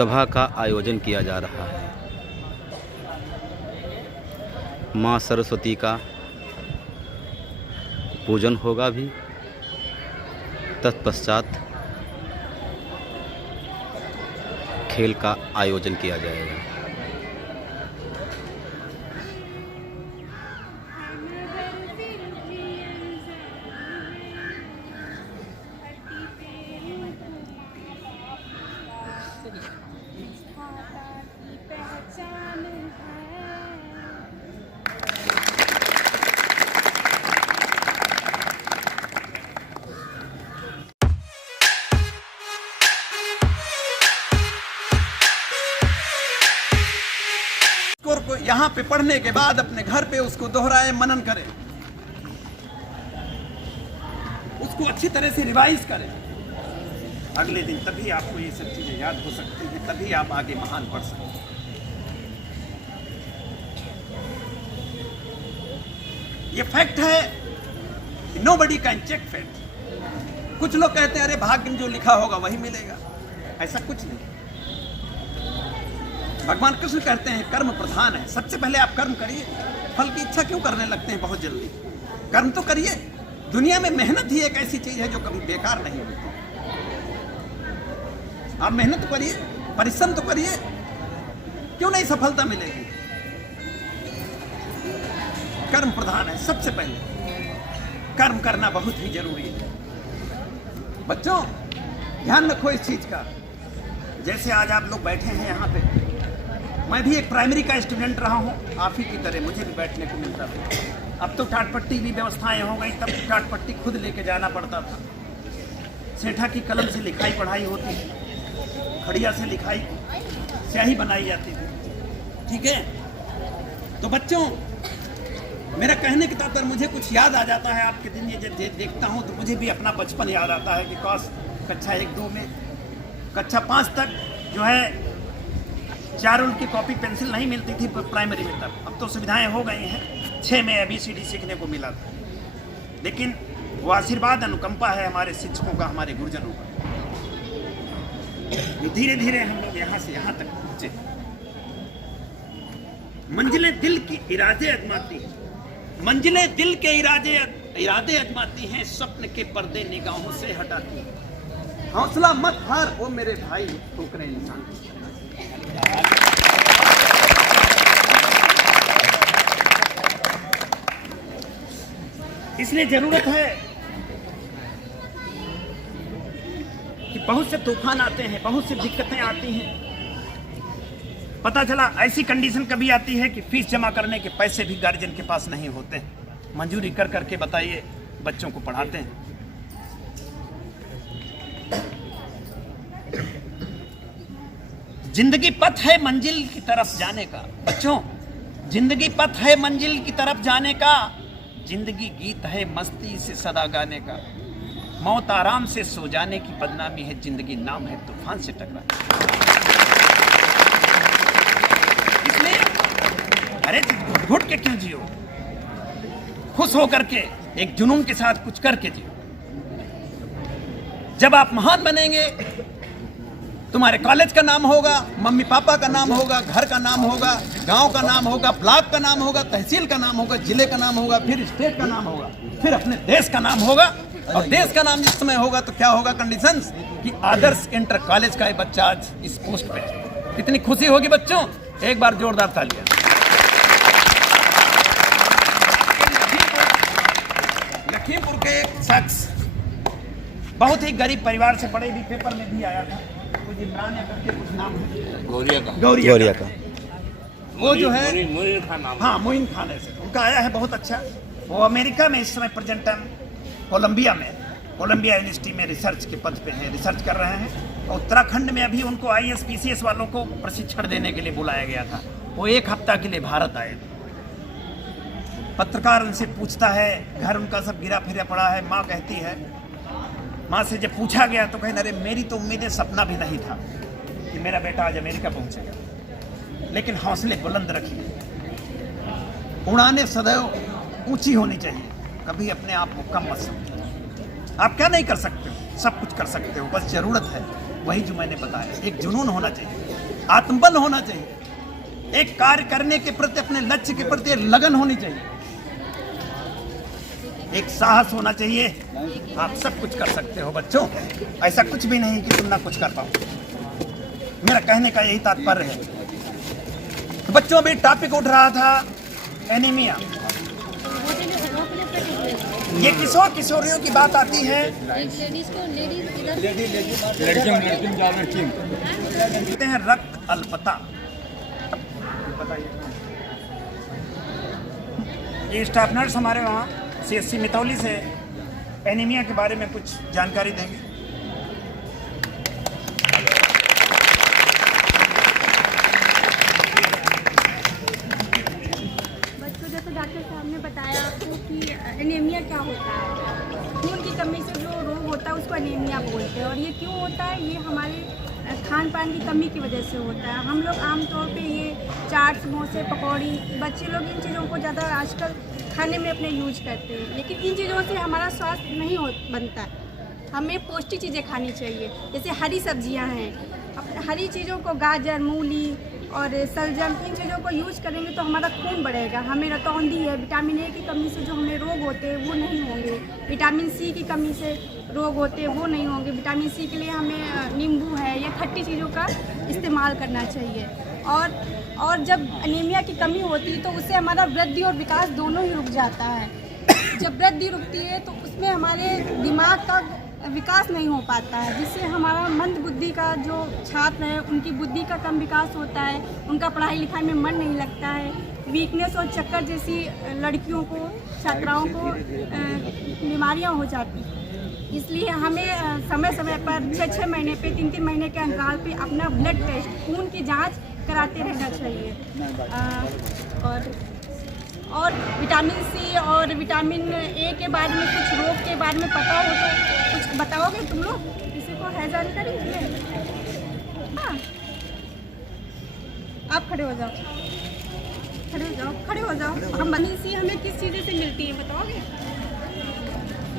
सभा का आयोजन किया जा रहा है। माँ सरस्वती का पूजन होगा भी, तत्पश्चात खेल का आयोजन किया जाएगा। को यहाँ पे पढ़ने के बाद अपने घर पे उसको दोहराए, मनन करें, उसको अच्छी तरह से रिवाइज करें। अगले दिन तभी आपको ये सब चीजें याद हो सकती हैं, तभी आप आगे महान पढ़ सकते हैं। ये फैक्ट है, नोबडी कैन चेक फैक्ट। कुछ लोग कहते हैं अरे भाग्य में जो लिखा होगा वही मिलेगा, ऐसा कुछ नहीं। भगवान कृष्ण कहते हैं कर्म प्रधान है, सबसे पहले आप कर्म करिए। फल की इच्छा क्यों करने लगते हैं बहुत जल्दी? कर्म तो करिए। दुनिया में मेहनत ही एक ऐसी चीज है जो कभी बेकार नहीं होती। आप मेहनत तो करिए, परिश्रम तो करिए, क्यों नहीं सफलता मिलेगी? कर्म प्रधान है, सबसे पहले कर्म करना बहुत ही जरूरी है। बच्चों ध्यान रखो इस चीज का। जैसे आज आप लोग बैठे हैं यहाँ पे, मैं भी एक प्राइमरी का स्टूडेंट रहा हूँ, आप ही की तरह मुझे भी बैठने को मिलता था। अब तो टाटपट्टी भी व्यवस्थाएं हो गई, तब टाटपट्टी खुद लेके जाना पड़ता था। सेठा की कलम से लिखाई पढ़ाई होती थी, खड़िया से लिखाई स्याही बनाई जाती थी। ठीक है, तो बच्चों मेरा कहने के तात्पर्य, मुझे कुछ याद आ जाता है आपके दिन, ये जब देखता हूँ तो मुझे भी अपना बचपन याद आता है कि कक्षा 1-2 में, कक्षा 5 तक जो है 4 रुल की कॉपी पेंसिल नहीं मिलती थी प्राइमरी में तब। अब तो सुविधाएं हो गई हैं। 6 में ABCD सीखने को मिला था। लेकिन वो आशीर्वाद अनुकंपा है हमारे शिक्षकों का, हमारे गुरुजनों का, जो धीरे धीरे हम लोग यहाँ से यहाँ तक पहुँचे। मंजिलें दिल की इरादे अजमाती हैं, मंजिलें दिल के इरादे अजमाती हैं, स्वप्न के पर्दे निगाहों से हटाती हैं। हौसला मत हार ओ मेरे भाई, ठोकरें इंसान की। इसलिए जरूरत है कि बहुत से तूफान आते हैं, बहुत सी दिक्कतें आती हैं। पता चला ऐसी कंडीशन कभी आती है कि फीस जमा करने के पैसे भी गार्जियन के पास नहीं होते। मंजूरी कर करके बताइए बच्चों को पढ़ाते हैं। जिंदगी पथ है मंजिल की तरफ जाने का। बच्चों जिंदगी पथ है मंजिल की तरफ जाने का, जिंदगी गीत है मस्ती से सदा गाने का। मौत आराम से सो जाने की बदनामी है, जिंदगी नाम है तूफान से टकराने। इसलिए अरे घुट के क्यों जियो, खुश होकर के एक जुनून के साथ कुछ करके जियो। जब आप महान बनेंगे, तुम्हारे कॉलेज का नाम होगा, मम्मी पापा का नाम होगा, घर का नाम होगा, गांव का नाम होगा, ब्लॉक का नाम होगा, तहसील का नाम होगा, जिले का नाम होगा, फिर स्टेट का नाम होगा, फिर अपने देश का नाम होगा। और देश का नाम जिस समय होगा तो क्या होगा कंडीशंस, कि आदर्श इंटर कॉलेज का ये बच्चा आज इस पोस्ट पे है। कितनी खुशी होगी बच्चों, एक बार जोरदार तालियां। लखीमपुर के एक शख्स बहुत ही गरीब परिवार से, बड़े भी पेपर में भी आया था, कुछ इमरान या करके कुछ नाम है, गौरिया का। वो जो है मोइन खान, हाँ मोइन खान है, उनका आया है बहुत अच्छा। वो अमेरिका में इस समय प्रेजेंट टाइम कोलंबिया यूनिवर्सिटी में रिसर्च के पद पे हैं, रिसर्च कर रहे हैं। और उत्तराखंड में अभी उनको IAS PCS वालों को प्रशिक्षण देने के लिए बुलाया गया था। वो 1 हफ्ता के लिए भारत आए। पत्रकार उनसे पूछता है, घर उनका सब गिरा फिरा पड़ा है। माँ कहती है, माँ से जब पूछा गया तो कहे अरे मेरी तो उम्मीदें, सपना भी नहीं था कि मेरा बेटा आज अमेरिका पहुंचेगा। लेकिन हौसले बुलंद रखिए, उड़ानें सदैव ऊंची होनी चाहिए, कभी अपने आप को कम मत समझो। आप क्या नहीं कर सकते हो, सब कुछ कर सकते हो, बस जरूरत है वही जो मैंने बताया, एक जुनून होना चाहिए। आत्मबल होना चाहिए, एक कार्य करने के प्रति, अपने लक्ष्य के प्रति लगन होनी चाहिए, एक साहस होना चाहिए। आप सब कुछ कर सकते हो बच्चों, ऐसा कुछ भी नहीं कि तुम ना कुछ कर पाओ। मेरा कहने का यही तात्पर्य है। तो बच्चों अभी टॉपिक उठ रहा था एनीमिया। ये किशोर किशोरियों की बात आती है, कहते हैं रक्त अल्पता। ये स्टाफ नर्स हमारे वहाँ CSC मितौली से एनीमिया के बारे में कुछ जानकारी देंगे। डॉक्टर साहब ने बताया आपको कि एनीमिया क्या होता है। खून की कमी से जो रोग होता है उसको एनीमिया बोलते हैं। और ये क्यों होता है? ये हमारे खान पान की कमी की वजह से होता है। हम लोग आमतौर पे ये चाट, समोसे, पकौड़ी, बच्चे लोग इन चीज़ों को ज़्यादा आजकल खाने में अपने यूज करते हैं, लेकिन इन चीज़ों से हमारा स्वास्थ्य नहीं बनता। हमें पौष्टिक चीज़ें खानी चाहिए, जैसे हरी सब्जियां हैं। हरी चीज़ों को, गाजर, मूली और सलजम, इन चीज़ों को यूज करेंगे तो हमारा खून बढ़ेगा। हमें रतौंधी है, विटामिन ए की कमी से जो हमें रोग होते हैं वो नहीं होंगे। विटामिन सी की कमी से रोग होते हैं वो नहीं होंगे। विटामिन सी के लिए हमें नींबू है या खट्टी चीज़ों का इस्तेमाल करना चाहिए। और जब एनीमिया की कमी होती है तो उससे हमारा वृद्धि और विकास दोनों ही रुक जाता है। जब वृद्धि रुकती है तो उसमें हमारे दिमाग का विकास नहीं हो पाता है, जिससे हमारा मंद बुद्धि का जो छात्र है उनकी बुद्धि का कम विकास होता है, उनका पढ़ाई लिखाई में मन नहीं लगता है। वीकनेस और चक्कर जैसी लड़कियों को, छात्राओं को बीमारियां हो जाती हैं। इसलिए हमें समय समय पर 6-6 महीने पे, 3-3 महीने के अंतराल पे अपना ब्लड टेस्ट, खून की जांच कराते रहना चाहिए। और विटामिन सी और विटामिन ए के बारे में, कुछ रोग के बारे में पता हो तो कुछ बताओगे तुम लोग? किसी को है जानकारी? हाँ, आप खड़े हो जाओ, खड़े हो जाओ, खड़े हो जाओ। हम विटामिन सी हमें किस चीज़ें से मिलती है बताओगे?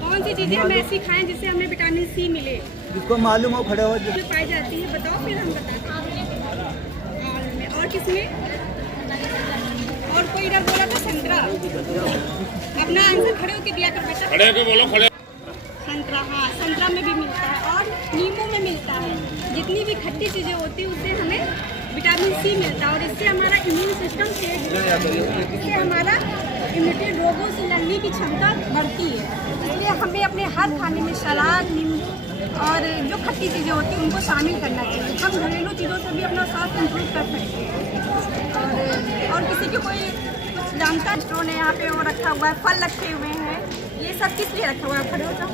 कौन सी चीज़ें हमें ऐसी खाएं जिससे हमें विटामिन सी मिले? जिसको मालूम हो खड़े हो। जो पाई जाती है बताओ, फिर हम बताते हैं। और किसमें? और कोई इधर बोला था संतरा। अपना आंसर खड़े होकर दिया कर बेटा। खड़े होकर बोलो, खड़े। संतरा, हाँ, संतरा में भी मिलता है और नींबू में मिलता है। जितनी भी खट्टी चीज़ें होती हैं उससे हमें विटामिन सी मिलता है और इससे हमारा इम्यून सिस्टम तेज होता है। इससे हमारा इम्यूनिटी, रोगों से लड़ने की क्षमता बढ़ती है। इसलिए हमें अपने हर खाने में सलाद, नींबू और जो खट्टी चीज़ें होती हैं उनको शामिल करना चाहिए। हम घरेलू चीज़ों से भी अपना स्वास्थ्य इम्प्रूव कर सकते हैं। और किसी को कोई कुछ जानता है? स्टोन है यहाँ पे, वो रखा हुआ है, फल रखे हुए हैं। ये सब किस लिए रखा हुआ है? खड़े हो जाओ,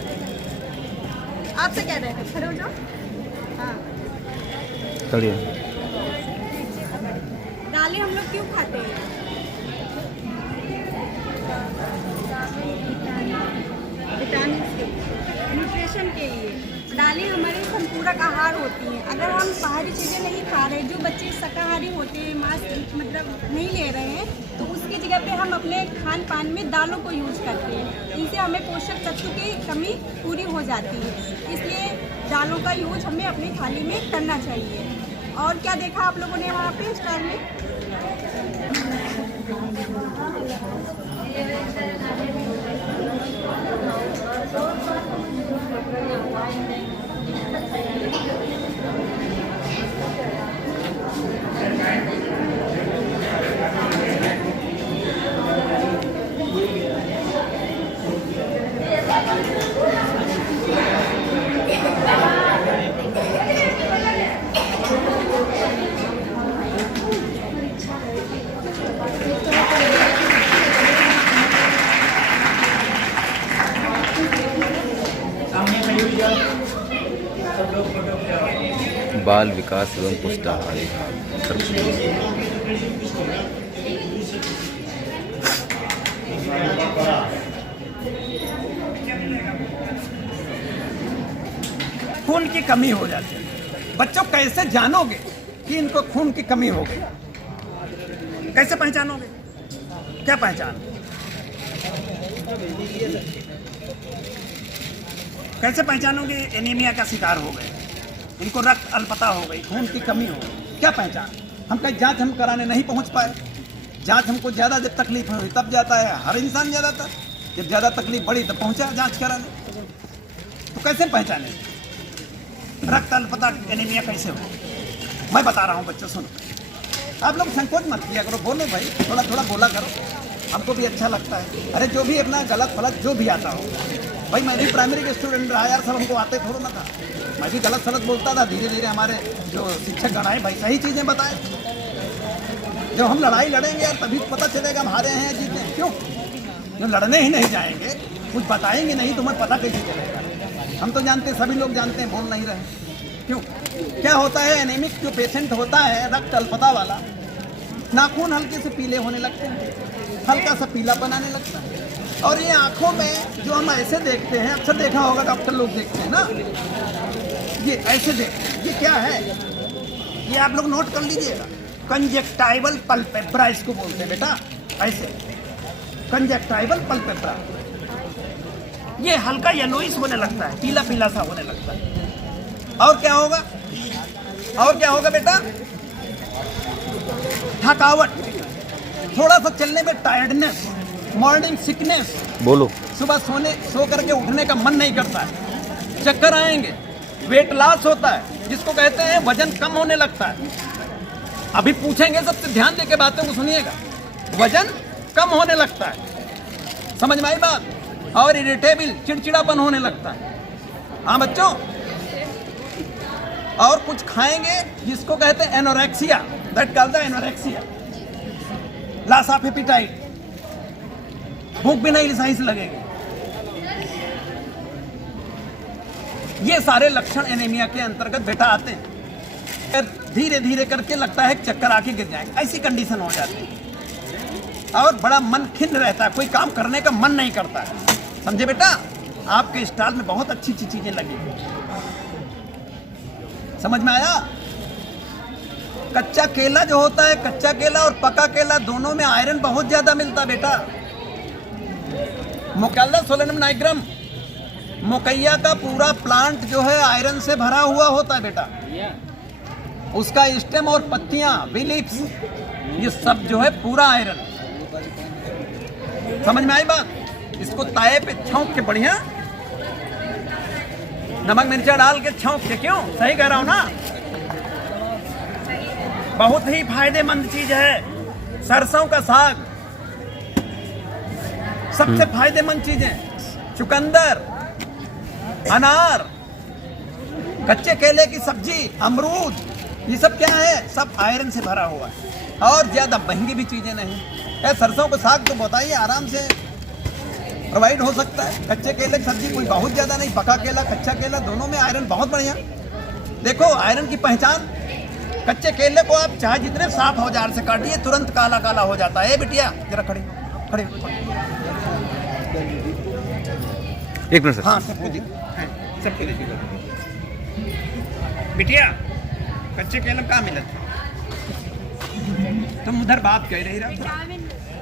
आपसे कह रहे हैं, खड़े हो जाओ। हाँ, खड़े। दालें हम लोग क्यों खाते हैं? विटामिन सी, न्यूट्रिशन के लिए। दालें हमारे संपूरक आहार होती हैं। अगर हम बाहरी चीज़ें नहीं खा रहे, जो बच्चे शाकाहारी होते हैं, मांस मतलब नहीं ले रहे हैं, तो उसकी जगह पे हम अपने खान पान में दालों को यूज करते हैं। इनसे हमें पोषक तत्व की कमी पूरी हो जाती है। इसलिए दालों का यूज हमें अपनी थाली में करना चाहिए। और क्या देखा आप लोगों ने वहाँ पे स्टाइल में? बाल विकास एवं पुष्टाहार विभाग। खून की कमी हो जाती है। बच्चों कैसे जानोगे कि इनको खून की कमी हो गई? कैसे पहचानोगे? क्या पहचान? कैसे पहचानोगे एनीमिया का शिकार हो गए, इनको रक्त अल्पता हो गई, खून की कमी हो गई? क्या पहचान? हम कहीं जांच हम कराने नहीं पहुंच पाए, जांच हमको ज़्यादा जब तकलीफ हुई तब जाता है, हर इंसान ज़्यादातर जब ज़्यादा तकलीफ बढ़ी तब पहुंचा जांच कराने। तो कैसे पहचाने रक्त अल्पता एनीमिया कैसे हो? मैं बता रहा हूँ बच्चों, सुनो, आप लोग संकोच मत किया करो, बोलो भाई, थोड़ा थोड़ा बोला करो, हमको भी अच्छा लगता है। अरे जो भी अपना गलत फलत जो भी आता हो, भाई मैं भी प्राइमरी के स्टूडेंट रहा यार, सब हमको आते थोड़ा ना था, मैं भी गलत फलत बोलता था। धीरे धीरे हमारे जो शिक्षक गण आए भाई सही चीज़ें बताए। जब हम लड़ाई लड़ेंगे यार तभी पता चलेगा हम हारे हैं या जीते हैं। क्यों? जो लड़ने ही नहीं जाएंगे, कुछ बताएंगे नहीं तो हमें पता कैसे चलेगा? हम तो जानते हैं, सभी लोग जानते हैं, बोल नहीं रहे। क्यों? क्या होता है, एनीमिक जो पेशेंट होता है रक्त अल्पता वाला, नाखून हल्के से पीले होने लगते हैं, हल्का सा पीलापन आने लगता है, और ये आंखों में जो हम ऐसे देखते हैं, अक्सर देखा होगा डॉक्टर लोग देखते हैं ना, ये ऐसे देखते हैं। ये क्या है? ये आप लोग नोट कर लीजिएगा, कंजक्टाइवल पल्पेब्रा इसको बोलते हैं बेटा, ऐसे कंजक्टाइवल पल्पेब्रा। ये हल्का येलोइश होने लगता है, पीला पीला सा होने लगता है। और क्या होगा? और क्या होगा बेटा? थकावट, थोड़ा सा चलने में टायर्डनेस, मॉर्निंग सिकनेस, बोलो, सुबह सो करके उठने का मन नहीं करता है, चक्कर आएंगे, वेट लॉस होता है, जिसको कहते हैं वजन कम होने लगता है। अभी पूछेंगे, सबसे ध्यान देके बातों को सुनिएगा, वजन कम होने लगता है, समझ में आई बात? और इरिटेबल, चिड़चिड़ापन होने लगता है। हाँ बच्चों, और कुछ खाएंगे जिसको कहते हैं anorexia, that called the anorexia, loss of appetite, भूख भी नहीं सही से लगेगी। ये सारे लक्षण एनीमिया के अंतर्गत बेटा आते हैं। धीरे धीरे करके लगता है चक्कर आके गिर जाएंगे, ऐसी कंडीशन हो जाती है, और बड़ा मन खिन्न रहता है, कोई काम करने का मन नहीं करता है। समझे बेटा? आपके स्टॉल में बहुत अच्छी अच्छी चीजें लगी, समझ में आया? कच्चा केला जो होता है, कच्चा केला और पका केला दोनों में आयरन बहुत ज्यादा मिलता है बेटा। मोकैल्ला सोलेनम नाइग्रम, मोकैया का पूरा प्लांट जो है आयरन से भरा हुआ होता है बेटा। उसका स्टेम और पत्तियां, लीव्स, ये सब जो है पूरा आयरन। समझ में आई बात? इसको ताए पे छौंक के बढ़िया नमक मिर्चा डाल के छौंक के, क्यों? सही कह रहा हूं ना? बहुत ही फायदेमंद चीज है। सरसों का साग सबसे फायदेमंद चीजें, चुकंदर, अनार, कच्चे केले की सब्जी, अमरूद, ये सब क्या है? सब आयरन से भरा हुआ है, और ज्यादा महंगी भी चीजें नहीं। सरसों का साग तो बताइए आराम से प्रोवाइड हो सकता है। कच्चे केले की सब्जी कोई बहुत ज्यादा नहीं, पका केला, कच्चा केला, दोनों में आयरन बहुत बढ़िया। देखो आयरन की पहचान, कच्चे केले को आप चाहे जितने साफ औजार से काटिए तुरंत काला काला हो जाता है। बिटिया जरा खड़ी खड़ी, एक मिनट सर। हाँ सबको देखिए बिटिया, कच्चे केले कहाँ मिलत? तुम उधर बात कह रही रहा,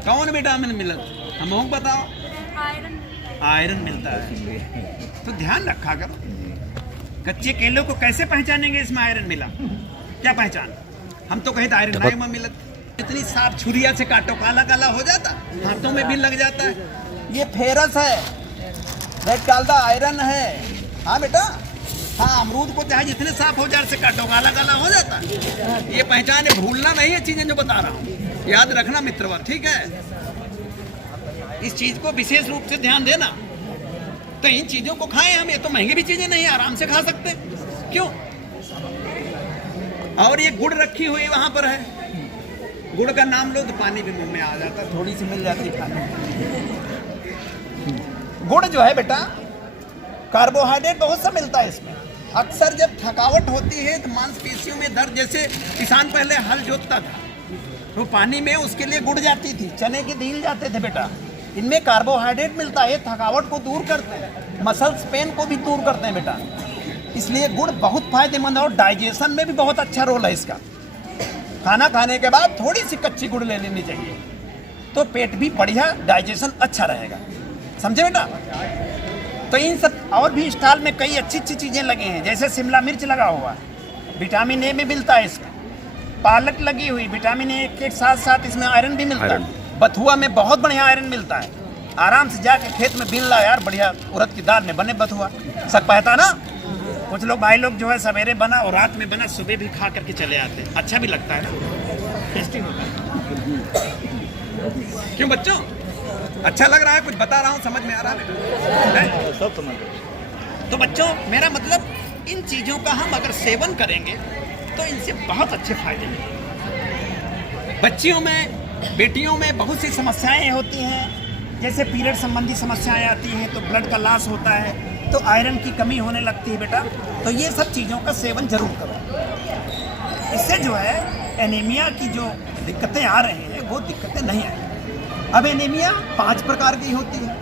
कौन विटामिन मिलत? हमको बताओ। आयरन मिलता है, तो ध्यान रखा करो। कच्चे केलों को कैसे पहचानेंगे इसमें आयरन मिला? क्या पहचान? हम तो कहे आयरन नहीं में मिलत, इतनी साफ छुरिया से काटो काला काला हो जाता, हाथों में भी लग जाता है। ये फेरस है, रेड काल्दा आयरन है। हाँ बेटा, हाँ अमरूद को चाहे जितने साफ औजार से काटो काला काला हो जाता है। ये पहचान है, भूलना नहीं है चीजें जो बता रहा हूँ, याद रखना मित्रवर, ठीक है? इस चीज को विशेष रूप से ध्यान देना। तो इन चीजों को खाएं हम, ये तो महंगी भी चीजें नहीं, आराम से खा सकते। क्यों? और ये गुड़ रखी हुई वहां पर है, गुड़ का नाम लो तो पानी भी मुंह में आ जाता, थोड़ी सी मिल जाती खाने। गुड़ जो है बेटा, कार्बोहाइड्रेट बहुत सा मिलता है इसमें। अक्सर जब थकावट होती है तो मांसपेशियों में दर्द, जैसे किसान पहले हल जोतता था तो पानी में उसके लिए गुड़ जाती थी, चने की धील जाते थे बेटा, इनमें कार्बोहाइड्रेट मिलता है, थकावट को दूर करते हैं, मसल्स पेन को भी दूर करते हैं बेटा। इसलिए गुड़ बहुत फायदेमंद है, और डाइजेशन में भी बहुत अच्छा रोल है इसका। खाना खाने के बाद थोड़ी सी कच्ची गुड़ ले लेनी चाहिए, तो पेट भी बढ़िया, डाइजेशन अच्छा रहेगा। समझे बेटा? तो इन सब और भी स्टॉल में कई अच्छी अच्छी चीजें लगे हैं, जैसे शिमला मिर्च लगा हुआ है, विटामिन ए में मिलता है इसमें, पालक लगी हुई, विटामिन ए के साथ साथ इसमें आयरन भी मिलता है। बथुआ में बहुत बढ़िया आयरन मिलता है। आराम से जाके खेत में बीन ला यार, बढ़िया उड़द की दाल में बने बथुआ, सक पाता ना। कुछ लोग भाई लोग जो है सवेरे बना और रात में बना, सुबह भी खा करके चले आते हैं। अच्छा भी लगता है ना, टेस्टी होता है। क्यों बच्चों, अच्छा लग रहा है? कुछ बता रहा हूँ, समझ में आ रहा है? सब समझ। तो बच्चों, मेरा मतलब इन चीज़ों का हम अगर सेवन करेंगे तो इनसे बहुत अच्छे फायदे मिलेंगे। बच्चियों में, बेटियों में बहुत सी समस्याएं होती हैं, जैसे पीरियड संबंधी समस्याएं आती हैं, तो ब्लड का लॉस होता है, तो आयरन की कमी होने लगती है बेटा। तो ये सब चीज़ों का सेवन जरूर करो। इससे जो है एनीमिया की जो दिक्कतें आ रही हैं वो दिक्कतें नहीं आएंगी। अब एनीमिया 5 प्रकार की होती है।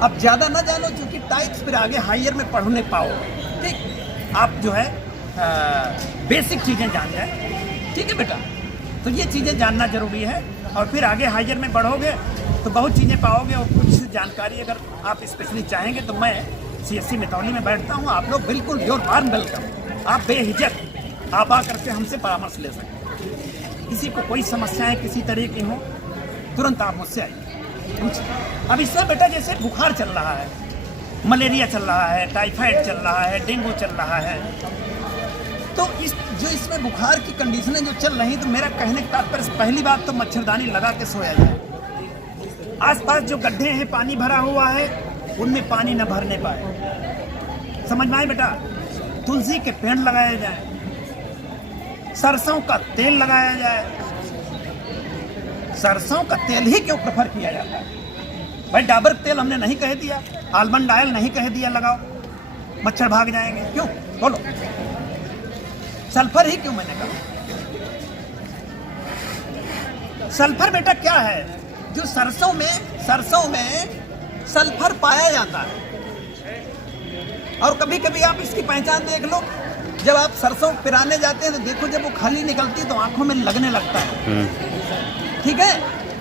अब ज़्यादा ना जानो, क्योंकि टाइप्स फिर आगे हायर में पढ़ नहीं पाओगे। ठीक, आप जो है बेसिक चीज़ें जान जाए, ठीक है बेटा। तो ये चीज़ें जानना जरूरी है, और फिर आगे हायर में बढ़ोगे तो बहुत चीज़ें पाओगे। और कुछ जानकारी अगर आप स्पेशली चाहेंगे तो मैं CSC मितौली में बैठता हूँ। आप लोग बिल्कुल योर वार्म वेलकम, आप बेहिचक आप आ करके हमसे परामर्श ले सकते हैं। किसी को कोई समस्याएं किसी तरह की हो, तुरंत आप मुझसे आइए। अब इसमें बेटा जैसे बुखार चल रहा है, मलेरिया चल रहा है, टाइफाइड चल रहा है, डेंगू चल रहा है, तो इसमें बुखार की कंडीशनें जो चल रही, तो मेरा कहने का तात्पर्य पहली बात तो मच्छरदानी लगा के सोया जाए। आसपास जो गड्ढे हैं, पानी भरा हुआ है, उनमें पानी न भरने पाए। समझ में आए बेटा? तुलसी के पेड़ लगाए जाए, सरसों का तेल लगाया जाए। सरसों का तेल ही क्यों प्रेफर किया जाता है भाई? डाबर तेल हमने नहीं कह दिया, आलमंड ऑयल नहीं कह दिया लगाओ, मच्छर भाग जाएंगे। क्यों बोलो? सल्फर ही क्यों मैंने कहा? सल्फर बेटा क्या है? जो सरसों में सल्फर पाया जाता है। और कभी कभी आप इसकी पहचान देख लो, जब आप सरसों पिराने जाते हैं तो देखो, जब वो खली निकलती है तो आंखों में लगने लगता है, ठीक है।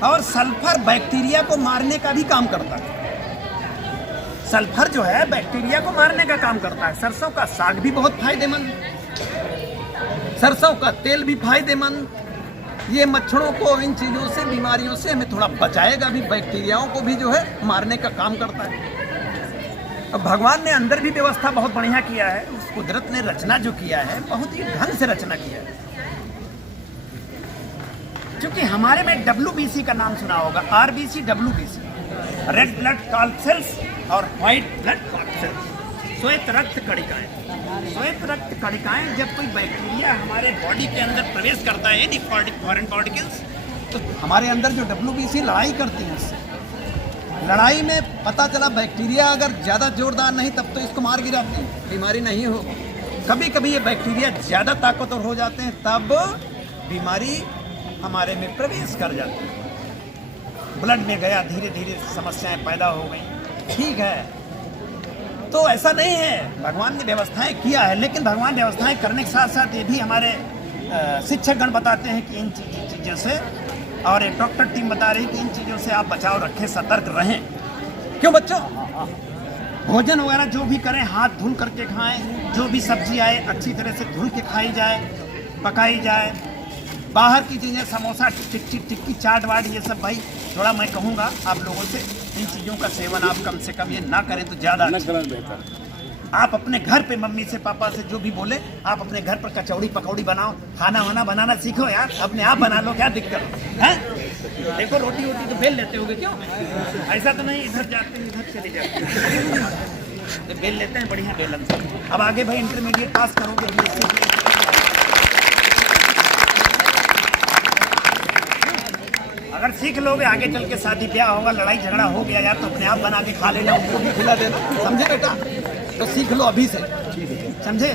और सल्फर बैक्टीरिया को मारने का भी काम करता है। सल्फर जो है बैक्टीरिया को मारने का काम करता है। सरसों का साग भी बहुत फायदेमंद, सरसों का तेल भी फायदेमंद। ये मच्छरों को, इन चीज़ों से, बीमारियों से हमें थोड़ा बचाएगा भी, बैक्टीरियाओं को भी जो है मारने का काम करता है। अब भगवान ने अंदर भी व्यवस्था बहुत बढ़िया किया है। उस कुदरत ने रचना जो किया है, बहुत ही ढंग से रचना किया है। क्योंकि हमारे में WBC का नाम सुना होगा, RBC, WBC, red blood corpuscles और व्हाइट ब्लड कॉर्क सेल्स, श्वेत रक्त कणिकाएं। श्वेत रक्त कणिकाएं, जब कोई बैक्टीरिया हमारे बॉडी के अंदर प्रवेश करता है, फॉरेन पार्टिकल्स, तो हमारे अंदर जो WBC लड़ाई करती है उससे। लड़ाई में पता चला बैक्टीरिया अगर ज़्यादा जोरदार नहीं तब तो इसको मार गिराती है, बीमारी नहीं हो। कभी कभी ये बैक्टीरिया ज़्यादा ताकतवर हो जाते हैं, तब बीमारी हमारे में प्रवेश कर जाती है। ब्लड में गया, धीरे धीरे समस्याएं पैदा हो गई। ठीक है, तो ऐसा नहीं है, भगवान ने व्यवस्थाएं किया है, लेकिन भगवान व्यवस्थाएं करने के साथ साथ ये भी हमारे शिक्षकगण बताते हैं कि इन चीज़ों से, और एक डॉक्टर टीम बता रही है कि इन चीज़ों से आप बचाव रखें, सतर्क रहें। क्यों बच्चों? भोजन वगैरह जो भी करें हाथ धुल करके खाएं, जो भी सब्जी आए अच्छी तरह से धुल के खाई जाए, पकाई जाए। बाहर की चीज़ें, समोसा, टिक्की, चाट वाट, ये सब भाई थोड़ा मैं कहूँगा आप लोगों से, इन चीज़ों का सेवन आप कम से कम ये ना करें तो ज़्यादा बेहतर। आप अपने घर पे मम्मी से, पापा से, जो भी बोले, आप अपने घर पर कचौड़ी पकौड़ी बनाओ, खाना वाना बनाना सीखो यार, अपने आप बना लो, क्या दिक्कत है? देखो रोटी वोटी तो बेल लेते होगे, क्यों? ऐसा तो नहीं इधर जाते हैं इधर चले जाते हैं, तो बेल लेते हैं बढ़िया बेलन से। अब आगे भाई इंटरमीडिएट पास करोगे, अगर सीख लोगे आगे चल के शादी ब्याह होगा, लड़ाई झगड़ा हो गया यार, तो अपने आप बना के खा लेना, उनको भी खिला देना, समझे बेटा? तो सीख लो अभी से, समझे?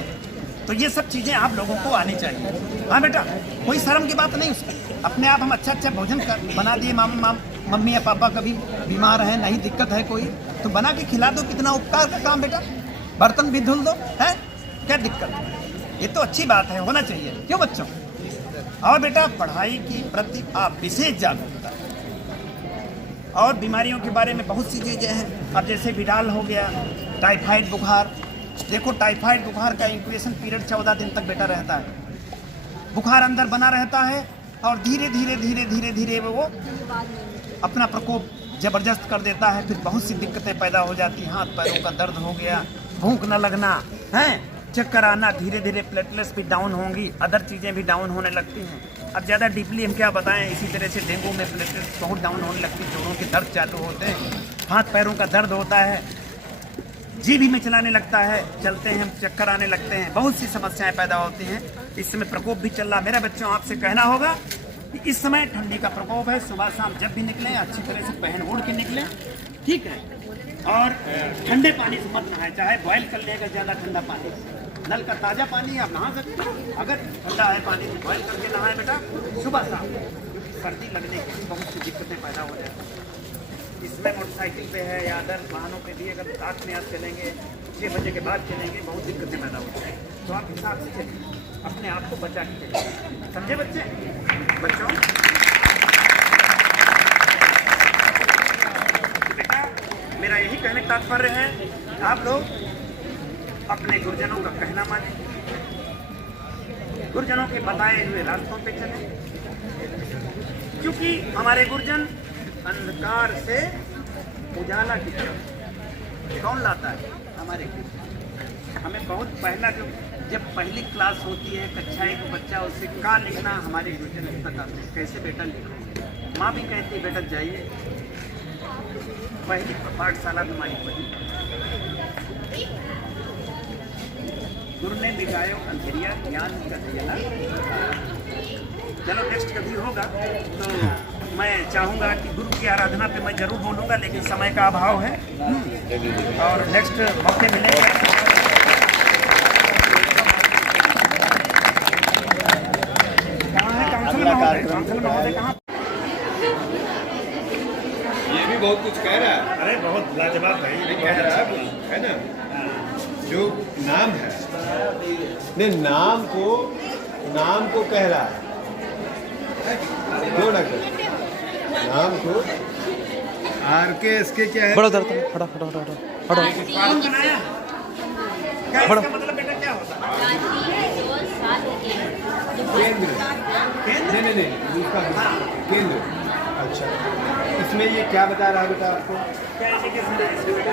तो ये सब चीज़ें आप लोगों को आनी चाहिए। हाँ बेटा, कोई शर्म की बात नहीं उसकी। अपने आप हम अच्छा भोजन बना दिए, मम्मी या पापा कभी बीमार है, नहीं दिक्कत है कोई, तो बना के खिला दो, कितना उपकार का काम बेटा। बर्तन भी धुल दो, है क्या दिक्कत? ये तो अच्छी बात है, होना चाहिए। क्यों बच्चों? और बेटा पढ़ाई की प्रति आप विशेष जागरूकता, और बीमारियों के बारे में बहुत सी चीज़ें हैं। अब जैसे विडाल हो गया, टाइफाइड बुखार, देखो टाइफाइड बुखार का इंक्यूबेशन पीरियड 14 दिन तक बेटा रहता है। बुखार अंदर बना रहता है और धीरे धीरे धीरे धीरे धीरे वो अपना प्रकोप जबरदस्त कर देता है। फिर बहुत सी दिक्कतें पैदा हो जाती हैं, हाथ पैरों का दर्द हो गया, भूख न लगना है, चक्कर आना, धीरे धीरे प्लेटलेट्स भी डाउन होंगी, अदर चीज़ें भी डाउन होने लगती हैं। अब ज़्यादा डीपली हम क्या बताएं, इसी तरह से डेंगू में प्लेटलेट्स बहुत डाउन होने लगती है, जोड़ों के दर्द चालू होते हैं, हाथ पैरों का दर्द होता है, जी भी में चलाने लगता है, चलते हैं चक्कर आने लगते हैं, बहुत सी समस्याएं पैदा होती हैं। इस समय प्रकोप भी चल रहा। मेरा बच्चों आपसे कहना होगा कि इस समय ठंडी का प्रकोप है, सुबह शाम जब भी निकलें अच्छी तरह से पहन ओढ़ के निकलें, ठीक है। और ठंडे पानी से मत नहाएं, चाहे बॉयल कर लेगा ज़्यादा ठंडा पानी, नल का ताज़ा पानी आप नहा सकते हैं, अगर ठंडा है पानी तो बॉयल करके नहाएं बेटा सुबह शाम। सर्दी लगने की बहुत सी दिक्कतें पैदा हो जाती हैं। इसमें मोटरसाइकिल पे है या अदर वाहनों पे भी अगर रात में आप चलेंगे, 6 बजे के बाद चलेंगे, बहुत दिक्कतें पैदा होती हैं। तो आप हिसाब से चलें, अपने आप को बचा के चलें, समझे बच्चे? बच्चों बेटा मेरा यही कहने का तात्पर्य है, आप लोग अपने गुरुजनों का कहना माने, गुरुजनों के बताए हुए रास्तों पे चलें, क्योंकि हमारे गुरुजन अंधकार से उजाला की तरफ कौन लाता है? हमारे गुरुजन। हमें बहुत पहला जब पहली क्लास होती है, कक्षा 1 बच्चा, उससे का लिखना हमारे गुरुजन ही बताते हैं, कैसे बेटा लिखो। माँ भी कहती है बेटा जाइए पहली पाठशाला तुम्हारी पढ़ी, गुरु ने दिखायो अंधेरिया ज्ञान कर दिया ना। चलो नेक्स्ट कभी होगा तो मैं चाहूँगा कि गुरु की आराधना पे मैं जरूर बोलूँगा, लेकिन समय का अभाव है और नेक्स्ट मौके मिलेंगे। कहाँ है काउंसिलर महोदय? काउंसिलर महोदय कहाँ? ये भी बहुत कुछ कह रहा है। अरे बहुत लाजवाब है, ये कह रहा है ना, जो नाम है ने नाम को कह रहा है, क्यों ना कर नाम को RKSK क्या है? बड़ा दर्द फटा फटा फटा फटा कौन बनाया? क्या इसका मतलब बेटा क्या होता है? केंद्र? नहीं दूसरा केंद्र। अच्छा, इसमें ये क्या बता रहा है बेटा आपको? क्या एजुकेशन है इसमें बेटा?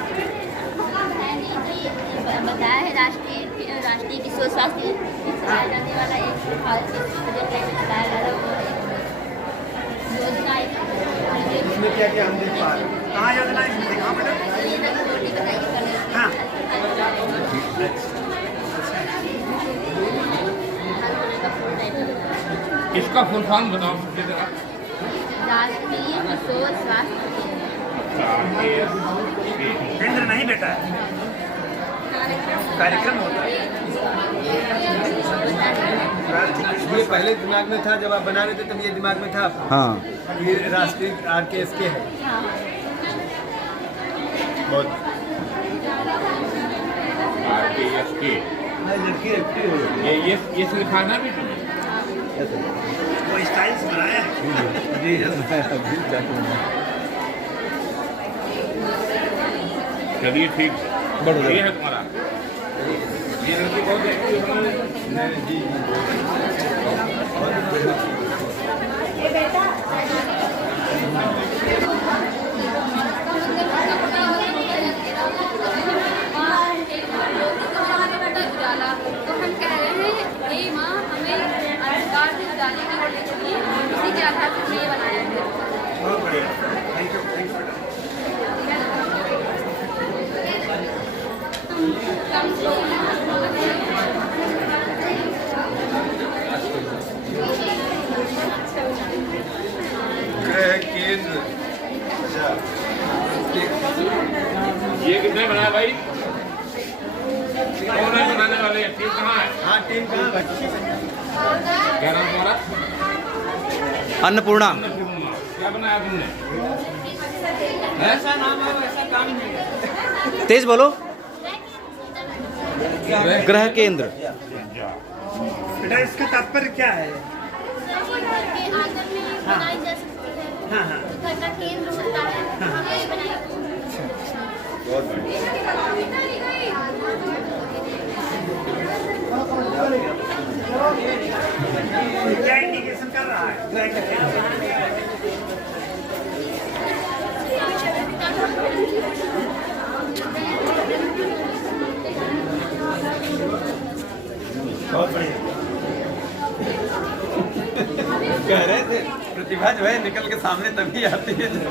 बताया है राष्ट्रीय किशोर स्वास्थ्य चलाया जाने वाला एक भारत के बजट में चलाया जा रहा योजना है। इसमें क्या क्या हम देख पा रहे हैं? कहाँ योजना है इसमें दिखाओ बेटा। ये मैंने छोटी बताई है। हाँ इसका फुल फॉर्म बताओ मुझे जरा। राष्ट्रीय किशोर स्वास्थ्य केंद्र नहीं बेटा, कार्यक्रम होता है। ये पहले दिमाग में था, जब आप बना रहे थे तब ये दिमाग में था आपको? हाँ ये राष्ट्रीय RKSK है। बहुत RKSK ये सिखाना भी तुम्हें वो स्टाइल्स बनाया है। चलिए ठीक है, ये है तुम्हारा। ये लड़की बहुत एक्टिव है जी। उजाला तो हम कह रहे हैं ये माँ हमें अंधकार से उजाले की ओर ले चलिए, इसी के आधार पर हमने ये बनाया है। बहुत बढ़िया, थैंक यू बेटा। गृह केंद्र। ये किसने बनाया भाई? कौन है बनाने वाले? टीम कहाँ है? हाँ, टीम कहाँ है? क्या नाम तुम्हारा? अन्नपूर्णा। क्या बनाया तुमने? ऐसा नाम है वैसा काम नहीं है। तेज बोलो। गृह केंद्र। बेटा इसका तात्पर्य क्या है? हाँ हाँ केंद्र होता है, हमें बनाया। बहुत बढ़िया। कह रहे थे प्रतिभा जो है निकल के सामने तभी आती है जब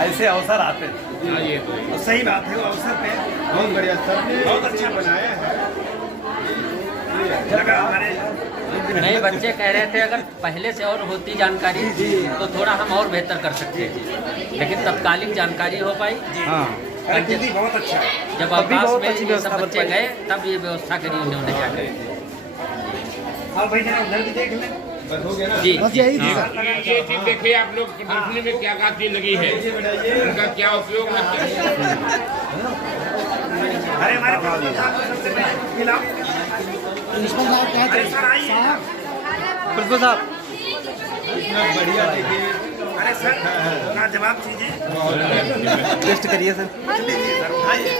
ऐसे अवसर आते हैं। हाँ ये तो है। तो सही बात है, वो अवसर पे बहुत बढ़िया, सबने बहुत अच्छा बनाया है। लगा हमारे नहीं, बच्चे कह रहे थे अगर पहले से और होती जानकारी तो थोड़ा हम और बेहतर कर सकते थे, लेकिन तत्कालिक जानकारी हो पाई। अरे दीदी बहुत अच्छा है। जब अवकाश में ये सब बच्चे गए तब ये व्यवस्था करी उन्होंने जाकर। हाँ भाई जरा उधर भी देख लें। बस हो गया ना? जी ये चीज देखिए आप लोग प्रदर्शनी में क्या क्या चीज लगी है, उनका क्या उपयोग है। अरे हमारे सबसे पहले खिलाओ। अरे सर आइए। प्रिंसिपल साहब इतना बढ़िया देखिए। अरे सर ना जवाब दीजिए। टेस्ट करिए सर, लीजिए सर, उठाइए।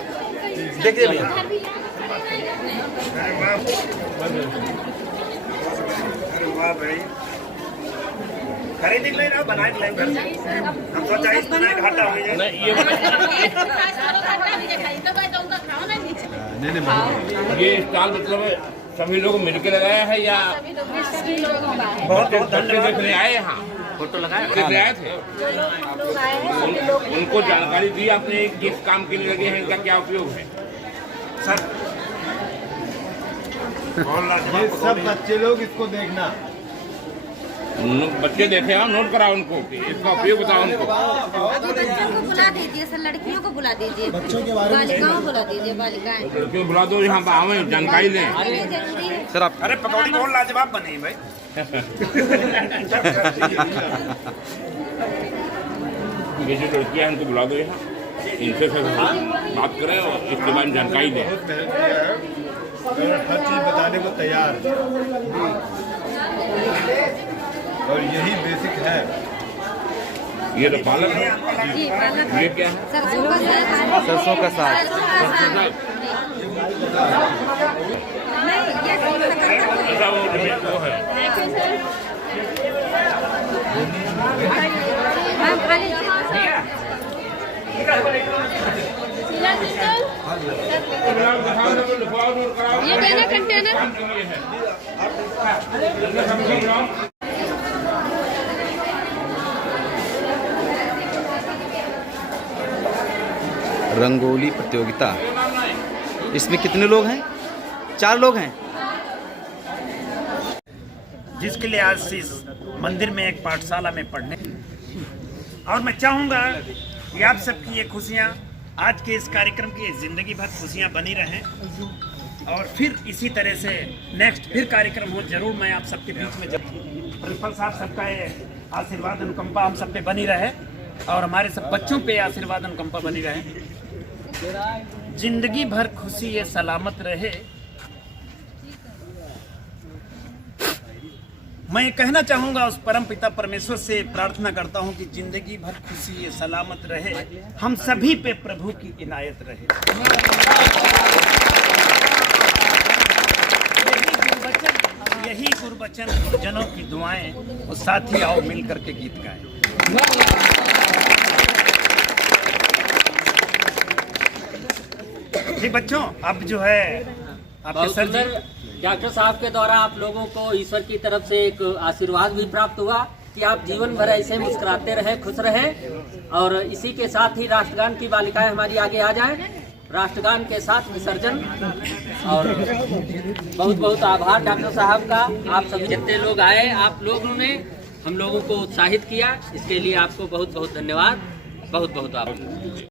देखिए भैया। अरे वाह भाई, खरीद ले रहा बना के घर से। हम सोचा इस तरह घाटा हो गया। नहीं ये स्टॉल मतलब सभी लोग मिलकर लगाया है या बहुत बहुत बच्चे धन्यवाद। देखने आए यहाँ फोटो लगाए। देखने आए थे, उनको जानकारी दी आपने किस काम के लिए लगे हैं, इनका क्या उपयोग है। सर ये सब बच्चे लोग इसको देखना। बच्चे देखे हो, नोट कराओ उनको, इसका उपयोग बताओ उनको। बच्चों को बुला दीजिए सर, लड़कियों को बुला दीजिए, बालिकाओं को बुला दीजिए, बालिकाएं लड़कियों बुला दो, यहाँ आवे जानकारी लें। जरूरी है। सर आप अरे पकौड़ी बहुत लाजवाब बनी भाई। ये जो लड़कियाँ हैं उनको बुला दो यहाँ, इनसे सब बात करें और इसके बारे में जानकारी दें। बहुत मेहनत किया है और हर चीज बताने को तैयार है। और यही बेसिक है। ये तो पालक है, जी पालक ये क्या है? सरसों का साग। सरसों का साग। नहीं ये ऐसा वो है। मैम खाली ये देना कंटेनर। रंगोली प्रतियोगिता, इसमें कितने लोग हैं? 4 लोग हैं। जिसके लिए आज से इस मंदिर में एक पाठशाला में पढ़ने, और मैं चाहूँगा कि आप सबकी ये खुशियाँ आज के इस कार्यक्रम की ज़िंदगी भर खुशियाँ बनी रहें, और फिर इसी तरह से नेक्स्ट फिर कार्यक्रम हो जरूर मैं आप सबके बीच में जब प्रिंसिपल साहब सबका ये आशीर्वाद अनुकंपा हम सब पे बनी रहे और हमारे सब बच्चों पे आशीर्वाद अनुकंपा बनी रहे, जिंदगी भर खुशी ये सलामत रहे। मैं कहना चाहूँगा उस परम पिता परमेश्वर से प्रार्थना करता हूँ कि जिंदगी भर खुशी ये सलामत रहे, हम सभी पे प्रभु की इनायत रहे। यही गुरबचन जनों की दुआएं, और साथ ही आओ मिल करके गीत गाएं। जी बच्चों, अब जो है आपके बहुत सर सुंदर डॉक्टर साहब के द्वारा आप लोगों को ईश्वर की तरफ से एक आशीर्वाद भी प्राप्त हुआ कि आप जीवन भर ऐसे मुस्कुराते रहे, खुश रहे। और इसी के साथ ही राष्ट्रगान की बालिकाएं हमारी आगे आ जाएं। राष्ट्रगान के साथ विसर्जन। और बहुत बहुत आभार डॉक्टर साहब का, आप सभी जितने लोग आए, आप लोगों ने हम लोगों को उत्साहित किया, इसके लिए आपको बहुत बहुत धन्यवाद, बहुत बहुत आभार।